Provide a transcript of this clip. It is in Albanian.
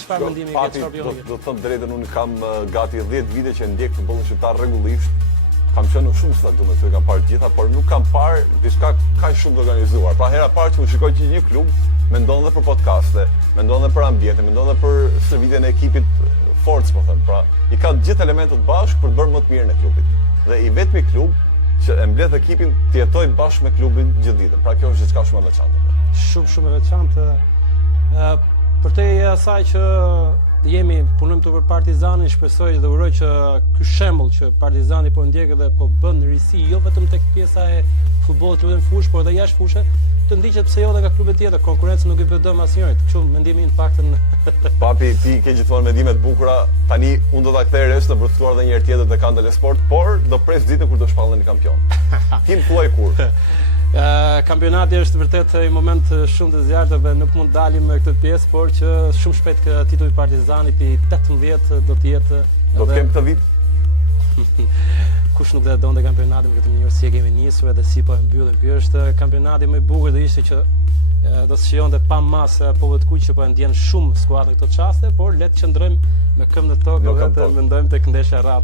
çfarë mendimi ke çfarë opinioni ke? Do të them drejtën, unë kam gati 10 vite që ndjek futbollin shqiptar rregullisht. Kam qenë në shumë stadiume që kam parë gjitha, por nuk kam parë diçka kaq shumë të organizuar. Pra hera parë që unë shikoj që një klub mendon edhe për podcaste, mendon edhe për ambientin, mendon edhe për stërvitjen e ekipit forcë, po them. Pra i ka të gjithë elementët bashkë për të bërë më të mirën e klubit. Dhe i vetmi klub që e mbledh ekipin të jetojë bashkë me klubin gjithë ditën. Pra kjo është diçka shumë e veçantë. Shumë e veçantë. Për te asaj që jemi punojmë të për Partizanin, shpresoj dhe uroj që ky shembull që Partizani po ndjek dhe po bën risi jo vetëm tek pjesa e futbollit lutem fushë, por edhe jashtë fushë, të ndiqet pse jo edhe nga klubet tjetër, konkurrencë nuk i bë dëm asnjërit. Kështu mendimi në paktën. Papi, ti ke gjithmonë mendime të bukura. Tani unë do ta kthej resht të përftuar edhe një herë tjetër te Kandel Sport, por do pres ditën kur do shpalleni kampion. Ti më thuaj kur. Kampionati është vërtet një moment shumë të zjarrt dhe nuk mund dalim me këtë pjesë, por që shumë shpejt titulli i Partizanit i 18 do të jetë. Do të kem këtë vit. Kush nuk do të donte kampionatin me këtë mënyrë si e kemi nisur edhe si po e mbyllim. Ky është kampionati më i bukur do ishte që do të shijonte pa masë popullit kuq që po e ndjen shumë skuadrën këto çaste, por le të qëndrojmë me këmbë në tokë dhe të mendojmë tek ndeshja rrap.